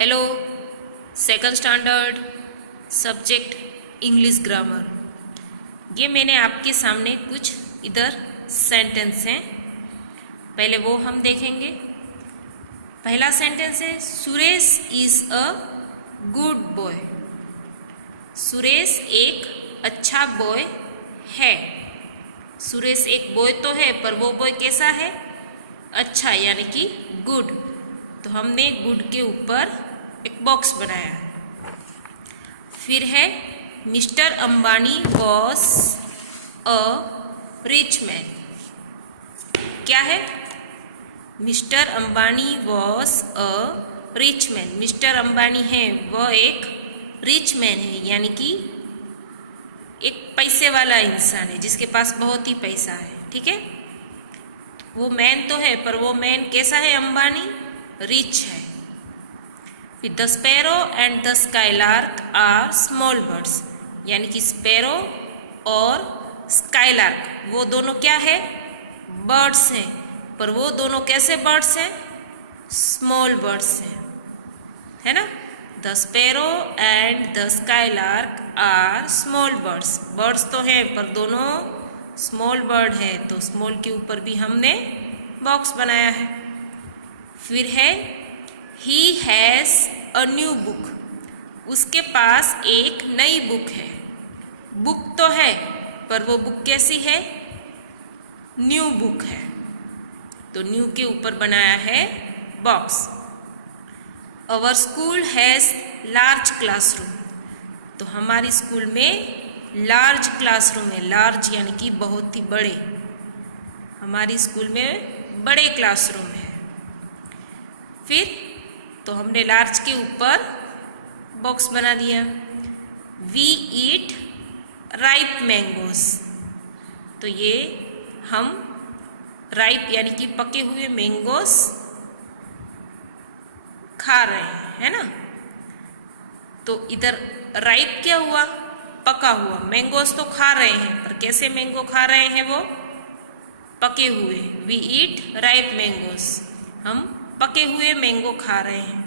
Hello, second standard subject English grammar. ये मैंने आपके सामने कुछ इधर सेंटेंस हैं, पहले वो हम देखेंगे। पहला सेंटेंस है Suresh is a good boy. Suresh एक अच्छा बॉय है। सुरेश एक बॉय तो है, पर वो बॉय कैसा है? अच्छा, यानी कि गुड। तो हमने गुड के ऊपर एक बॉक्स बनाया है। फिर है mister Ambani was a rich man. क्या है? Mister Ambani was a rich man. Mister Ambani है वह एक रिच मैन है, यानी कि एक पैसे वाला इंसान है जिसके पास बहुत ही पैसा है। ठीक है, वो मैन तो है, पर वो मैन कैसा है? अंबानी रिच है। फिर the sparrow and the skylark are small birds, यानी कि स्पैरो और स्काईलार्क वो दोनों क्या है? बर्ड्स हैं, पर वो दोनों कैसे बर्ड्स हैं? स्मॉल बर्ड्स हैं, है ना। The sparrow and the skylark are small birds. Birds तो हैं, पर दोनों स्मॉल बर्ड है, तो स्मॉल के ऊपर भी हमने बॉक्स बनाया है। फिर है he has a new book. उसके पास एक नई बुक है। बुक तो है, पर वो बुक कैसी है? न्यू बुक है, तो न्यू के ऊपर बनाया है box. Our school has large classroom. तो हमारी स्कूल में लार्ज क्लासरूम है। लार्ज यानी कि बहुत ही बड़े। हमारी स्कूल में बड़े क्लासरूम है। फिर तो हमने लार्ज के ऊपर बॉक्स बना दिया। We eat ripe mangoes. तो ये हम राइप यानी कि पके हुए मैंगोस खा रहे हैं, है ना। तो इधर राइप क्या हुआ? पका हुआ। मैंगोस तो खा रहे हैं, पर कैसे मैंगो खा रहे हैं? वो पके हुए। वी ईट राइप मैंगोस, हम पके हुए मैंगो खा रहे हैं।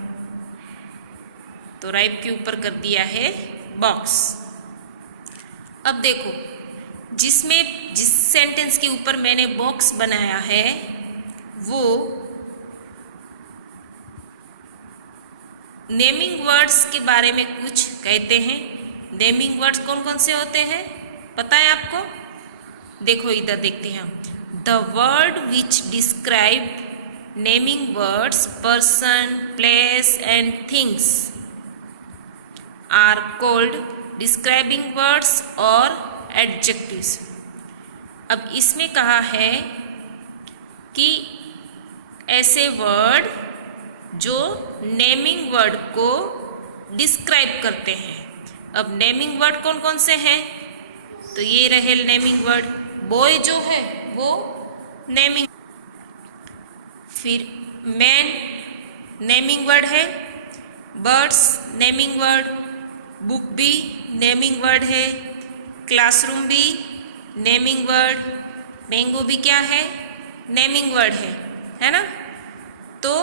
तो राइप के ऊपर कर दिया है बॉक्स। अब देखो, जिस सेंटेंस के ऊपर मैंने बॉक्स बनाया है वो नेमिंग वर्ड्स के बारे में कुछ कहते हैं। नेमिंग वर्ड्स कौन कौन से होते हैं पता है आपको? देखो, इधर देखते हैं हम। The word which describe naming words person, place and things are called describing words और एडजेक्टिव्स। अब इसमें कहा है कि ऐसे वर्ड जो नेमिंग वर्ड को डिस्क्राइब करते हैं। अब नेमिंग वर्ड कौन कौन से हैं? तो ये रहे नेमिंग वर्ड। बॉय जो है वो नेमिंग, फिर मैन नेमिंग वर्ड है, बर्ड्स नेमिंग वर्ड, बुक भी नेमिंग वर्ड है, क्लासरूम भी नेमिंग वर्ड, मैंगो भी क्या है? नेमिंग वर्ड है ना। तो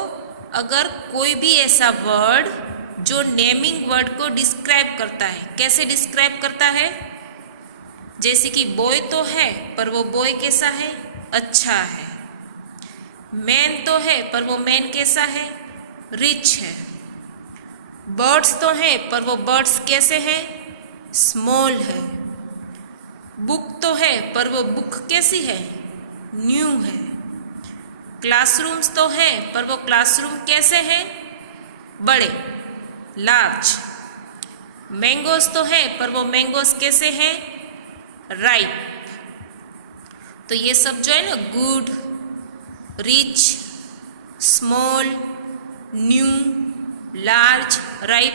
अगर कोई भी ऐसा वर्ड जो नेमिंग वर्ड को डिस्क्राइब करता है, कैसे डिस्क्राइब करता है? जैसे कि बॉय तो है, पर वो बॉय कैसा है? अच्छा है। मैन तो है, पर वो मैन कैसा है? रिच है। बर्ड्स तो है, पर वो बर्ड्स कैसे हैं? स्मॉल है। बुक तो है, पर वो बुक कैसी है? न्यू है। क्लासरूम्स तो है, पर वो क्लासरूम कैसे हैं? बड़े, लार्ज। मैंगोस तो है, पर वो मैंगोस कैसे हैं? राइप। तो ये सब जो है ना, good, rich, small, new, large, ripe,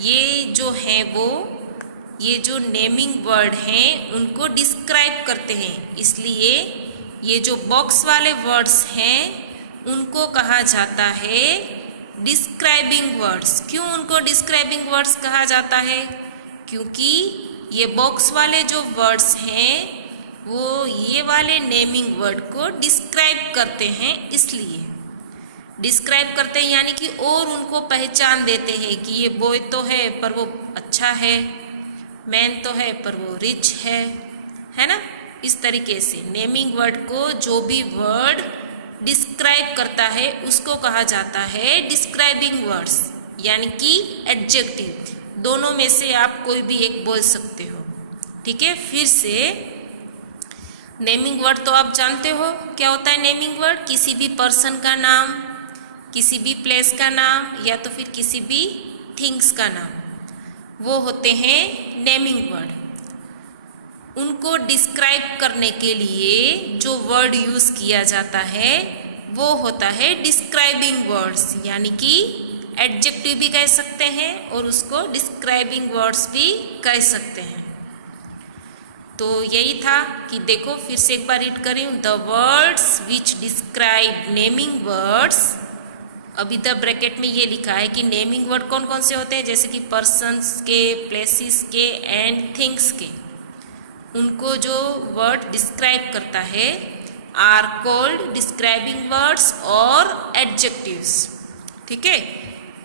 ये जो हैं वो ये जो नेमिंग वर्ड हैं उनको डिस्क्राइब करते हैं। इसलिए ये जो बॉक्स वाले वर्ड्स हैं उनको कहा जाता है डिस्क्राइबिंग वर्ड्स। क्यों उनको डिस्क्राइबिंग वर्ड्स कहा जाता है? क्योंकि ये बॉक्स वाले जो वर्ड्स हैं वो ये वाले नेमिंग वर्ड को डिस्क्राइब करते हैं, इसलिए। डिस्क्राइब करते हैं यानी कि और उनको पहचान देते हैं कि ये बॉय तो है पर वो अच्छा है, मैन तो है पर वो रिच है ना। इस तरीके से नेमिंग वर्ड को जो भी वर्ड डिस्क्राइब करता है उसको कहा जाता है डिस्क्राइबिंग वर्ड्स, यानी कि एडजेक्टिव। दोनों में से आप कोई भी एक बोल सकते हो। ठीक है, फिर से नेमिंग वर्ड तो आप जानते हो क्या होता है। नेमिंग वर्ड किसी भी पर्सन का नाम, किसी भी प्लेस का नाम, या तो फिर किसी भी थिंग्स का नाम, वो होते हैं नेमिंग वर्ड। उनको डिस्क्राइब करने के लिए जो वर्ड यूज़ किया जाता है वो होता है डिस्क्राइबिंग वर्ड्स, यानी कि एडजेक्टिव भी कह सकते हैं और उसको डिस्क्राइबिंग वर्ड्स भी कह सकते हैं। तो यही था कि देखो फिर से एक बार रीड करें, the words which describe naming words. अभी द ब्रैकेट में ये लिखा है कि नेमिंग वर्ड कौन कौन से होते हैं, जैसे कि पर्सन्स के, प्लेसेस के एंड थिंग्स के। उनको जो वर्ड डिस्क्राइब करता है आर कॉल्ड डिस्क्राइबिंग वर्ड्स और एडजेक्टिव्स। ठीक है,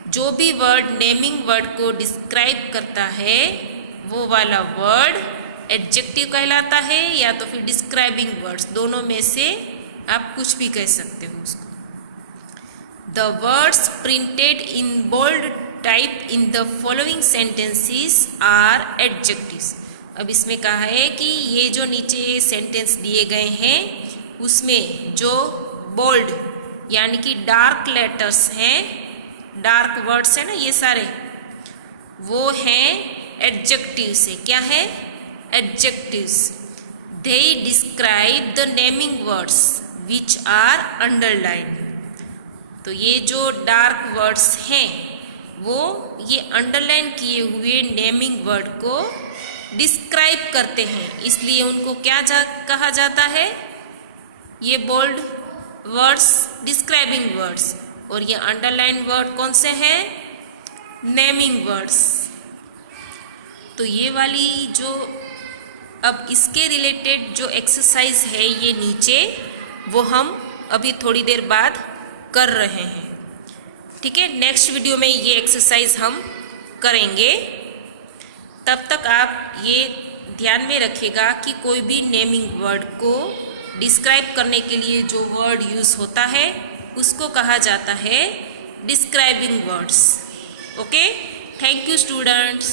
जो भी वर्ड नेमिंग वर्ड को डिस्क्राइब करता है वो वाला वर्ड एडजेक्टिव कहलाता है, या तो फिर डिस्क्राइबिंग वर्ड्स, दोनों में से आप कुछ भी कह सकते हो उसको। The words printed in bold type in the following sentences are adjectives. अब इसमें कहा है कि ये जो नीचे सेंटेंस दिए गए हैं उसमें जो बोल्ड यानी कि डार्क लेटर्स हैं, डार्क वर्ड्स हैं ना ये सारे, वो हैं एडजेक्टिव्स है। क्या है? Adjectives. They describe the naming words which are underlined. तो ये जो डार्क वर्ड्स हैं वो ये अंडरलाइन किए हुए नेमिंग वर्ड को डिस्क्राइब करते हैं, इसलिए उनको क्या कहा जाता है? ये बोल्ड वर्ड्स डिस्क्राइबिंग वर्ड्स, और ये अंडरलाइन वर्ड कौन से हैं? Naming words. तो ये वाली जो अब इसके रिलेटेड जो एक्सरसाइज है ये नीचे, वो हम अभी थोड़ी देर बाद कर रहे हैं। ठीक है, नेक्स्ट वीडियो में ये एक्सरसाइज हम करेंगे। तब तक आप ये ध्यान में रखिएगा कि कोई भी नेमिंग वर्ड को डिस्क्राइब करने के लिए जो वर्ड यूज़ होता है उसको कहा जाता है describing words. Okay, thank you students.